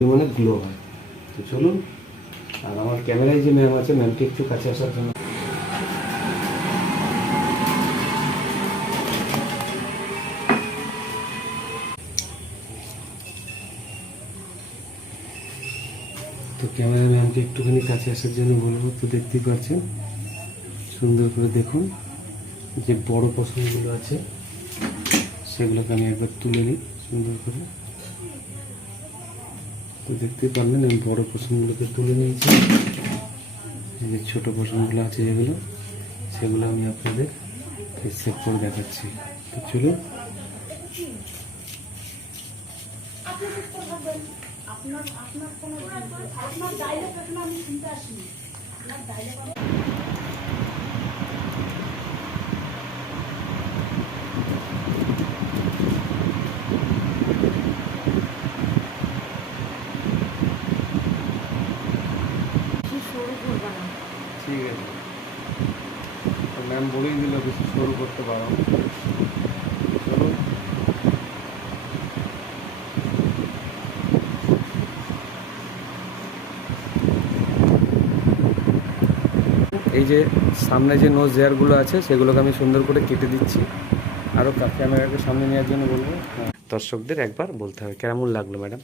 মানে গ্লো হয়। তো চলুন, আর আমার ক্যামেরায় যে ম্যাম আছে, ম্যামকে একটু কাছে আসার জন্য। তো ক্যামেরা ম্যামকে একটুখানি কাছে আসার জন্য বলব, তো দেখতেই পাচ্ছেন, সুন্দর করে দেখুন যে বড় পছন্দগুলো আছে, সেগুলোকে আমি একবার তুলে নিই, সুন্দর করে। তো দেখতেই পারলেন, আমি বড় পছন্দগুলোকে তুলে নিয়েছি। এই যে ছোটো পছন্দগুলো আছে যেগুলো, সেগুলো আমি আপনাদের সেভ করে দেখাচ্ছি। তো চলুন। আপনার আপনার কোনো আপনার ডায়লগ আমি শুনতে আসিনি। আপনার ঠিক আছে তো ম্যাম বলেই দিল বেশি শুরু করতে পারো চলুন এই যে সামনে যে নোজ হেয়ারগুলো আছে সেগুলোকে আমি সুন্দর করে কেটে দিচ্ছি। আরও ক্যামেরাকে সামনে নেওয়ার জন্য বলব। হ্যাঁ। দর্শকদের একবার বলতে হবে কেমন লাগল ম্যাডাম?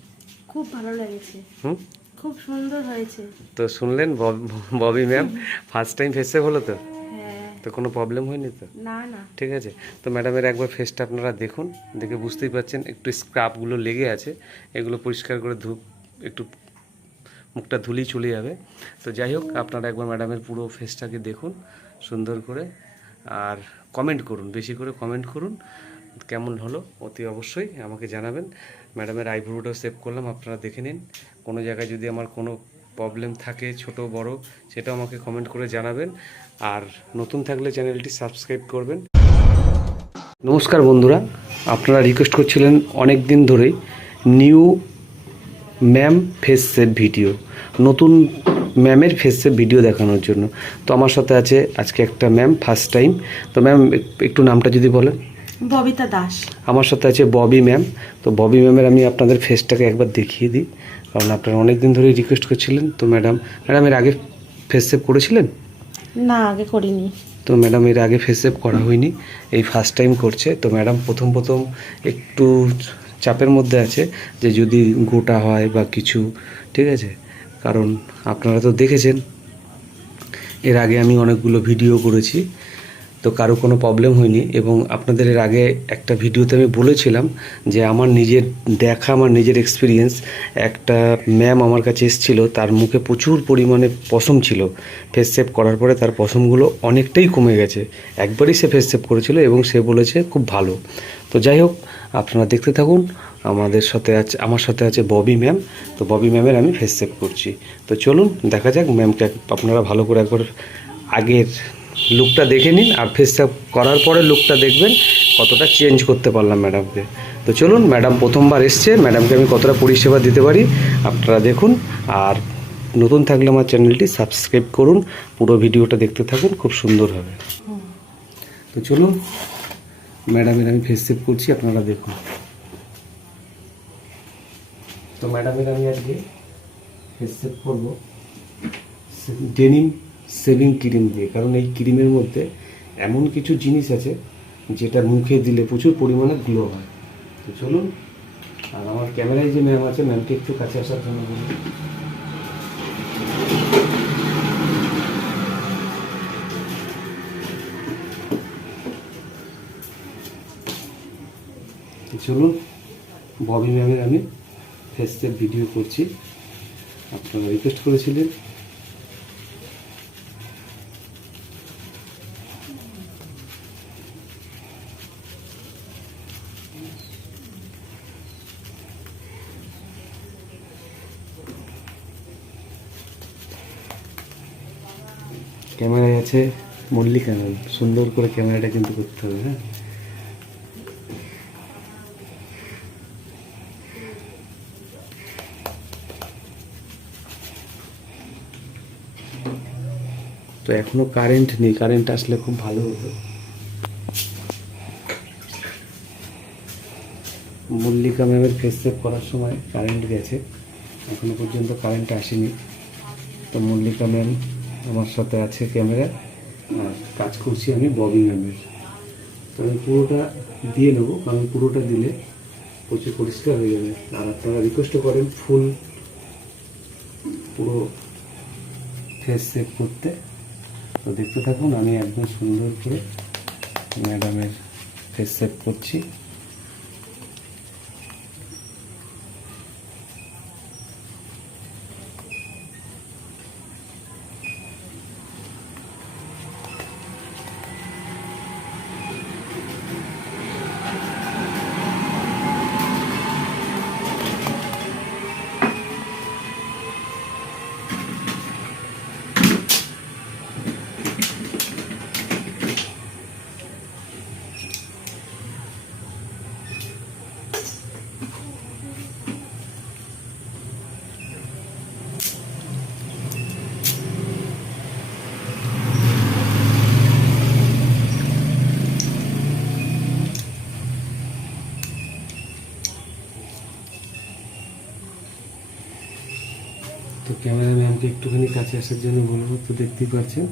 খুব ভালো লেগেছে। হুম? খুব সুন্দর হয়েছে। তো শুনলেন বব- ববি ম্যাম? ফার্স্ট টাইম ফেসে হলো তো? হ্যাঁ। তো কোনো প্রবলেম হয়নি তো? না না। ঠিক আছে। তো ম্যাডামের একবার ফেসটা আপনারা দেখুন। দেখে বুঝতেই পারছেন একটু স্ক্রাবগুলো লেগে আছে। এগুলো পরিষ্কার করে ধূপ একটু মুখটা ধুলি চলে যাবে। তো যাই হোক, আপনারা একবার ম্যাডামের পুরো ফেসটাকে দেখুন, সুন্দর করে, আর কমেন্ট করুন, বেশি করে কমেন্ট করুন, কেমন হলো, অতি অবশ্যই আমাকে জানাবেন। ম্যাডামের আইব্রোটাও সেভ করলাম, আপনারা দেখে নিন। কোনো জায়গায় যদি আমার কোনো প্রবলেম থাকে, ছোট, বড়, সেটাও আমাকে কমেন্ট করে জানাবেন। আর নতুন থাকলে চ্যানেলটি সাবস্ক্রাইব করবেন। নমস্কার বন্ধুরা, আপনারা রিকোয়েস্ট করছিলেন অনেক দিন ধরেই new ma'am face shave video নতুন ম্যামের ফেস সেভ ভিডিও দেখানোর জন্য। তো আমার সাথে আছে আজকে একটা ম্যাম ফার্স্ট টাইম তো ম্যাম একটু নামটা যদি বলেন ববিতা দাস। আমার সাথে আছে ববি ম্যাম। তো ববি ম্যামের আমি আপনাদের ফেসটাকে একবার দেখিয়ে দিই। কারণ আপনারা অনেক দিন ধরেই রিকোয়েস্ট করছিলেন। তো ম্যাডাম ম্যাডাম এর আগে ফেস সেভ করেছিলেন? না আগে করিনি। তো ম্যাডাম এর আগে ফেস সেভ করা হয়নি। এই ফার্স্ট টাইম করছে। তো ম্যাডাম প্রথম প্রথম একটু চাপের মধ্যে আছে যে যদি গোটা হয় বা কিছু, ঠিক আছে? কারণ আপনারা তো দেখেছেন। এর আগে আমি অনেকগুলো ভিডিও করেছি। তো কারও কোনো প্রবলেম হয়নি এবং আপনাদের এর আগে একটা ভিডিওতে আমি বলেছিলাম যে আমার নিজের দেখা, আমার নিজের এক্সপিরিয়েন্স একটা ম্যাম আমার কাছে এসেছিল, তার মুখে প্রচুর পরিমাণে পশম ছিল। ফেস সেভ করার পরে তার পশমগুলো অনেকটাই কমে গেছে। একবারই সে ফেস সেভ করেছিল এবং সে বলেছে খুব ভালো। তো যাই হোক, আপনারা দেখতে থাকুন। আমাদের সাথে আছে, আমার সাথে আছে ববি ম্যাম তো ববি ম্যামের আমি ফেস সেভ করছি। তো চলুন, দেখা যাক ম্যামকে আপনারা ভালো করে একবার আগের লুকটা দেখে নিন আর ফেস করার পরে লুকটা দেখবেন, কতটা চেঞ্জ করতে পারলাম ম্যাডামকে তো চলুন ম্যাডাম প্রথমবার এসছে ম্যাডামকে আমি কতটা পরিষেবা দিতে পারি আপনারা দেখুন। আর নতুন থাকলে আমার চ্যানেলটি সাবস্ক্রাইব করুন, পুরো ভিডিওটা দেখতে থাকুন, খুব সুন্দর হবে। তো চলুন ম্যাডামের আমি ফেস সেভ করছি, আপনারা দেখুন। তো ম্যাডামের আমি আজকে ফেস সেভ করব। ডেনিম সেভিং ক্রিম দিয়ে। কারণ এই ক্রিমের মধ্যে এমন কিছু জিনিস আছে, যেটা মুখে দিলে প্রচুর পরিমাণে গ্লো হয়। তো চলুন, আর আমার ক্যামেরায় যে ম্যাম আছে ম্যামকে একটু কাছে আসার জন্য বলুন চলুন, ববি ম্যামের আমি ফেস সেভ ভিডিও করছি। আপনারা রিকোয়েস্ট করেছিলেন। ক্যামেরায় আছে মল্লিকা ম্যাম সুন্দর করে ক্যামেরাটা কিন্তু করতে হবে হ্যাঁ? তো এখনও কারেন্ট নেই কারেন্ট আসলে খুব ভালো হতো মল্লিকা ম্যামের ফেস সেভ করার সময় কারেন্ট গেছে। এখনও পর্যন্ত কারেন্ট আসেনি। তো মল্লিকা ম্যাম আমার সাথে আছে ক্যামেরা, আর কাজ করছি আমি ববি ম্যামের তো আমি পুরোটা দিয়ে নেব, কারণ পুরোটা দিলে প্রচুর পরিষ্কার হয়ে যাবে। আর আপনারা রিকোয়েস্ট করেন ফুল পুরো ফেস সেভ করতে। তো দেখতে থাকুন, আমি একদম সুন্দর করে ম্যাডামের ফেস সেভ করছি তো ক্যামেরা ম্যামকে একটুখানি কাছে আসার জন্য বলব তো দেখতেই পাচ্ছেন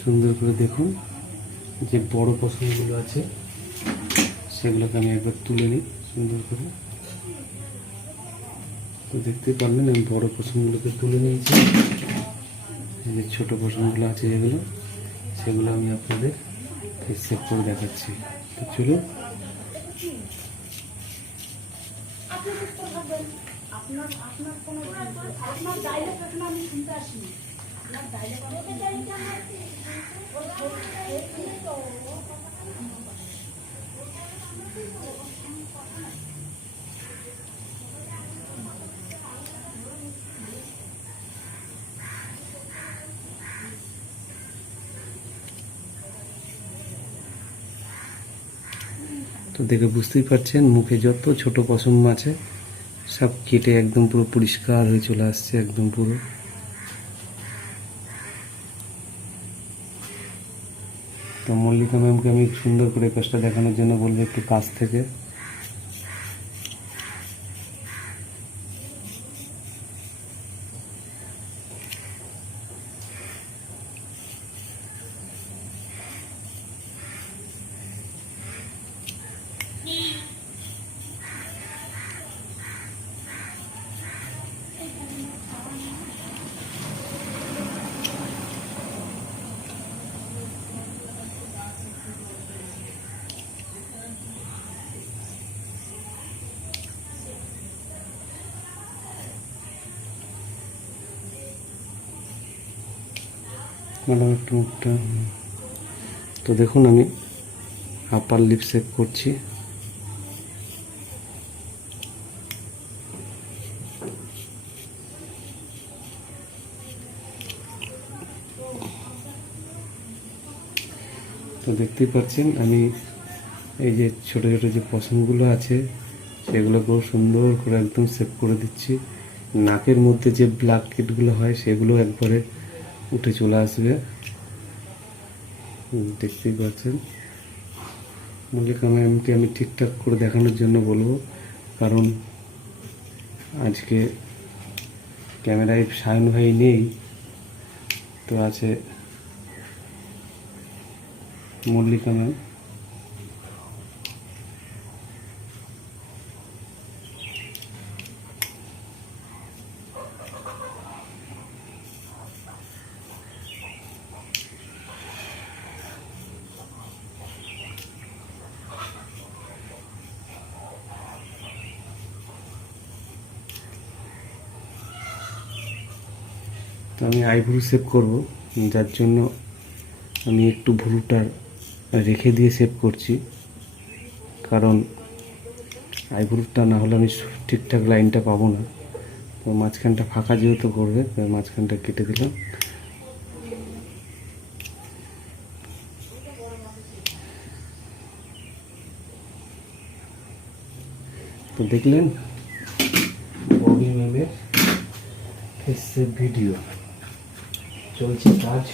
সুন্দর করে দেখুন যে বড় পছন্দগুলো আছে, সেগুলোকে আমি একবার তুলে নিই সুন্দর করে। তো দেখতেই পারলেন আমি বড় পছন্দগুলোকে তুলে নিয়েছি। এই যে ছোটো পছন্দগুলো আছে যেগুলো, সেগুলো আমি আপনাদের সেভ করে দেখাচ্ছি। তো চলুন। তো দেখে বুঝতেই পারছেন মুখে যত ছোট পশম আছে সব কেটে একদম পুরো পরিষ্কার হয়ে চলে আসছে, একদম পুরো। তো মল্লিকা ম্যামকে আমি সুন্দর করে কাজটা দেখানোর জন্য বলব একটু কাছ থেকে। ম্যাডাম একটু তো দেখুন আমি আপার লিপ সেভ করছি। তো দেখতেই পাচ্ছেন, আমি এই যে ছোট ছোট যে পশমগুলো আছে, সেগুলোকেও সুন্দর করে একদম সেভ করে দিচ্ছি। নাকের মধ্যে যে ব্ল্যাক কিটগুলো হয়, সেগুলো একবারে উঠে চলে আসবে। দেখতেই পাচ্ছেন। মল্লিকা ম্যামকে আমি ঠিকঠাক করে দেখানোর জন্য বলব, কারণ আজকে ক্যামেরায় সায়ন ভাই নেই, তো আছে মল্লিকা ম্যাম আইব্রু সেভ করব। যার জন্য আমি একটু ভুরুটা রেখে দিয়ে সেভ করছি। কারণ আইব্রুটা না হলে আমি ঠিকঠাক লাইনটা পাবো না। তো মাঝখানটা ফাঁকা যেহেতু করবে মাঝখানটা কেটে দিলাম। তো দেখলেন ববি ম্যামের এসছে ভিডিও। চলছে কাজ।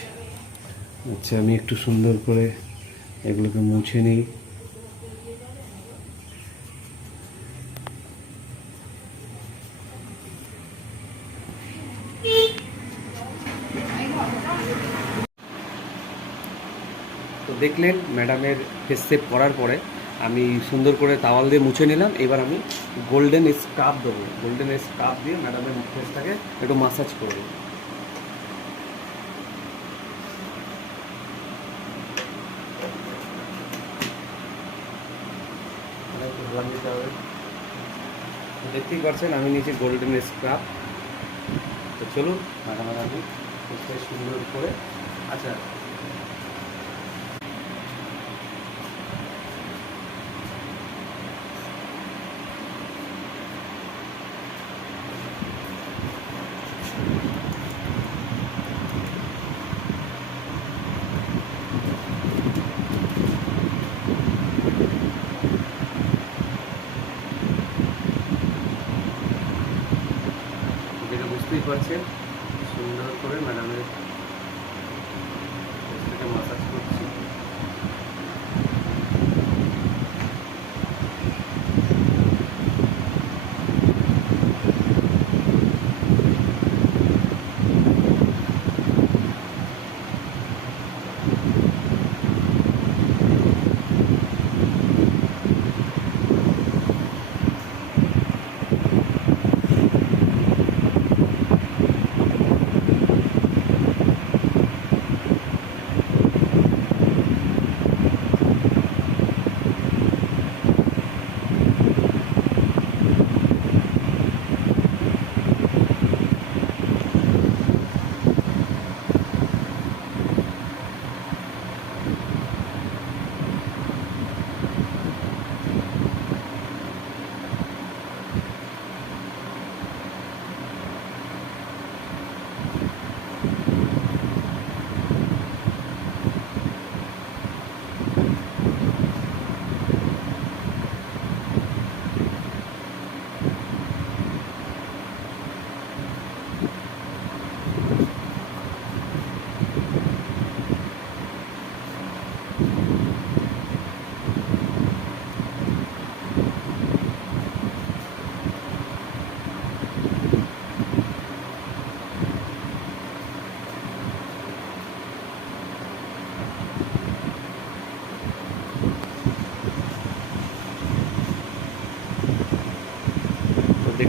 আচ্ছা আমি একটু সুন্দর করে এগুলোকে মুছে নিই। তো দেখলেন, ম্যাডামের ফেসেপ করার পরে আমি সুন্দর করে তাওয়াল দিয়ে মুছে নিলাম। এবার আমি গোল্ডেন স্ক্রাব দেবো। গোল্ডেন স্ক্রাব দিয়ে ম্যাডামের ফেসটাকে একটু মাসাজ করব দেখতেই পারছেন আমি নিচে গোল্ডেন স্ক্রাব তো চলুন মাঝামাঝি সুন্দর করে আচ্ছা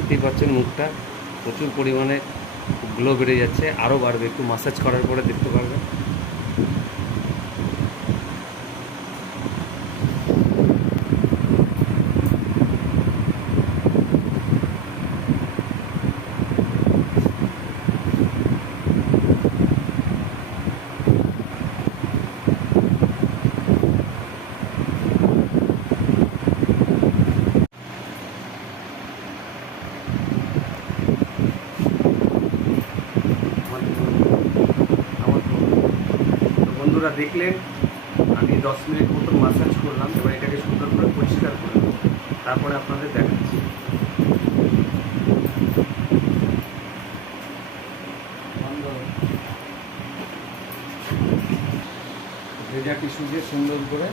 দেখতেই পাচ্ছেন মুখটা। প্রচুর পরিমাণে গ্লো বেড়ে যাচ্ছে। আরও বাড়বে। একটু মাসাজ করার পরে দেখতে পারবেন আমার আমার তো বন্ধুরা দেখলেন, আমি দশ মিনিট মতো মাসাজ করলাম, এবার এটাকে সুন্দর করে পরিষ্কার করলাম তারপরে আপনাদের দেখাচ্ছি। ভেজা টিস্যু দিয়ে সুন্দর করে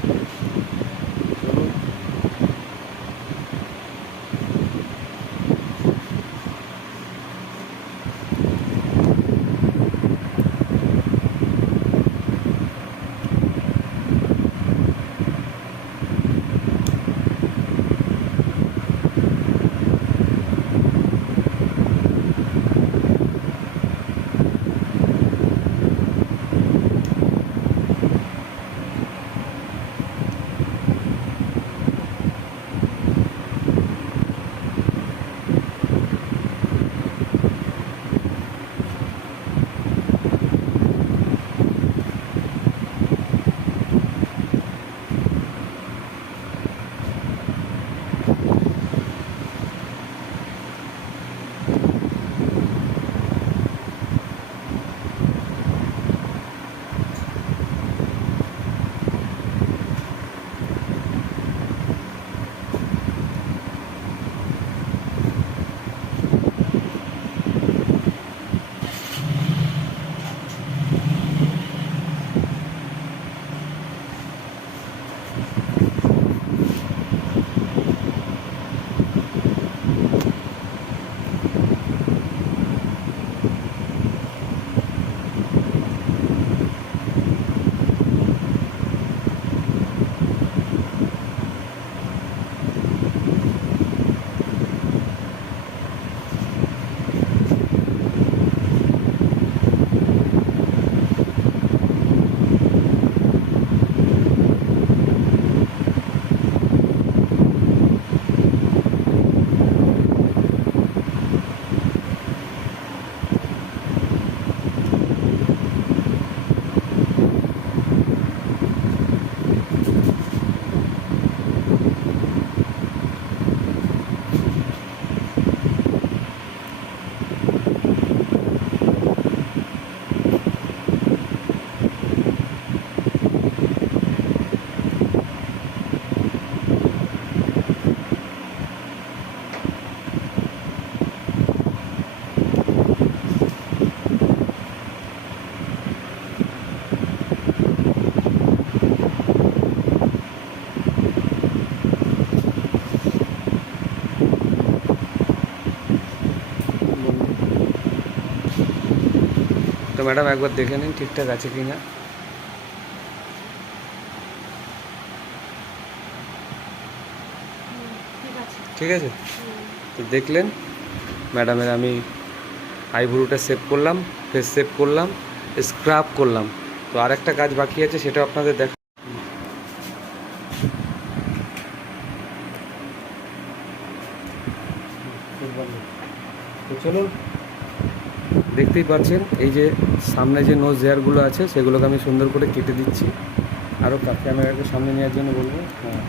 すいません。তো ম্যাডাম একবার দেখে নিন, ঠিকঠাক আছে কি না। ঠিক আছে? তো দেখলেন, ম্যাডামের আমি আইব্রোটা সেভ করলাম, ফেস সেভ করলাম, স্ক্রাব করলাম। তো আরেকটা কাজ বাকি আছে, সেটা আপনাদের দেখা চলুন। দেখতেই পাচ্ছেন, এই যে সামনে যে নোজ হেয়ারগুলো আছে, সেগুলোকে আমি সুন্দর করে কেটে দিচ্ছি। আরও ক্যামেরাকে সামনে নেওয়ার জন্য বলব। হ্যাঁ।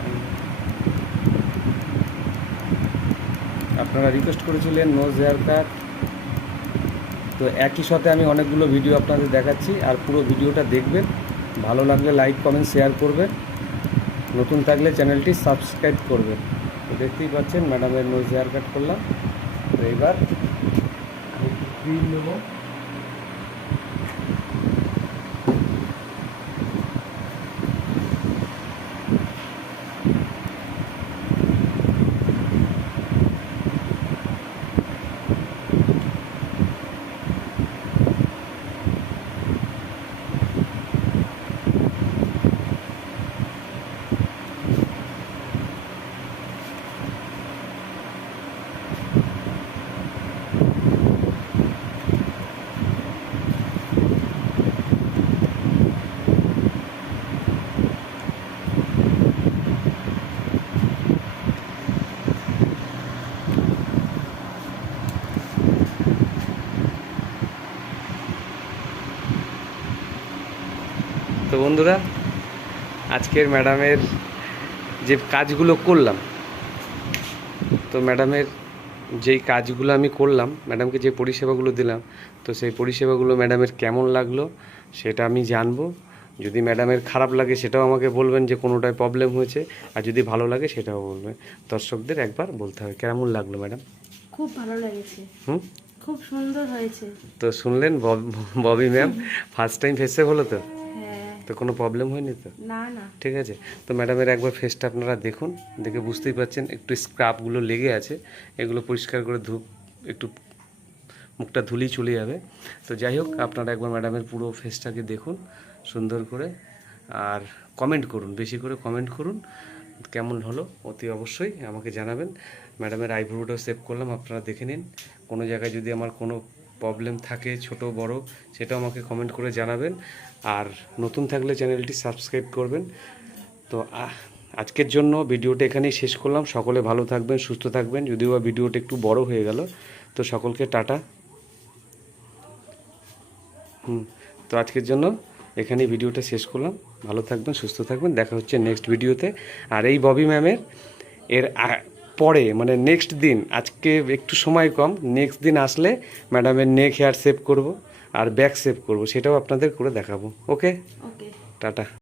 আপনারা রিকোয়েস্ট করেছিলেন নোজ হেয়ার কাট তো একই সাথে আমি অনেকগুলো ভিডিও আপনাদের দেখাচ্ছি, আর পুরো ভিডিওটা দেখবেন। ভালো লাগলে লাইক কমেন্ট শেয়ার করবেন। নতুন থাকলে চ্যানেলটি সাবস্ক্রাইব করবেন। তো দেখতেই পাচ্ছেন ম্যাডামের নোজ হেয়ার কাট করলাম। তো এবার আমি নেব তো বন্ধুরা আজকের ম্যাডামের যে কাজগুলো করলাম তো ম্যাডামের যেই কাজগুলো আমি করলাম ম্যাডামকে যে পরিষেবাগুলো দিলাম তো সেই পরিষেবাগুলো ম্যাডামের কেমন লাগল সেটা আমি জানব। যদি ম্যাডামের খারাপ লাগে সেটাও আমাকে বলবেন যে কোনোটায় প্রবলেম হয়েছে আর যদি ভালো লাগে সেটাও বলবেন। দর্শকদের একবার বলতে হবে কেমন লাগল ম্যাডাম? খুব ভালো লেগেছে। হুম? খুব সুন্দর হয়েছে। তো শুনলেন বব- ম্যাম ফার্স্ট টাইম ফেসে হলো তো? তো কোনো প্রবলেম হয়নি তো? না না। ঠিক আছে? তো ম্যাডামের একবার ফেসটা আপনারা দেখুন দেখে বুঝতেই পারছেন একটু স্ক্রাবগুলো লেগে আছে এগুলো পরিষ্কার করে ধূপ একটু মুখটা ধুলেই চলে যাবে। তো যাই হোক আপনারা একবার ম্যাডামের পুরো ফেসটাকে দেখুন সুন্দর করে আর কমেন্ট করুন বেশি করে কমেন্ট করুন কেমন হলো অতি অবশ্যই আমাকে জানাবেন। ম্যাডামের আইব্রোটাও সেভ করলাম আপনারা দেখে নিন। কোনো জায়গায় যদি আমার কোনো প্রবলেম থাকে ছোট, বড়, সেটাও আমাকে কমেন্ট করে জানাবেন। আর নতুন থাকলে চ্যানেলটি সাবস্ক্রাইব করবেন। তো আজকের জন্য ভিডিওটা এখানেই শেষ করলাম। সকলে ভালো থাকবেন, সুস্থ থাকবেন। যদিও বা ভিডিওটা একটু বড় হয়ে গেল। তো, সকলকে টাটা। হুম, তো আজকের জন্য এখানেই ভিডিওটা শেষ করলাম। ভালো থাকবেন, সুস্থ থাকবেন। দেখা হচ্ছে নেক্সট ভিডিওতে আর এই ববি ম্যামের এর পরে মানে নেক্সট দিন আজকে একটু সময় কম নেক্সট দিন আসলে ম্যাডামের নেক হেয়ার সেভ করব আর ব্যাক সেভ করব সেটাও আপনাদের করে দেখাবো ওকে ওকে টাটা।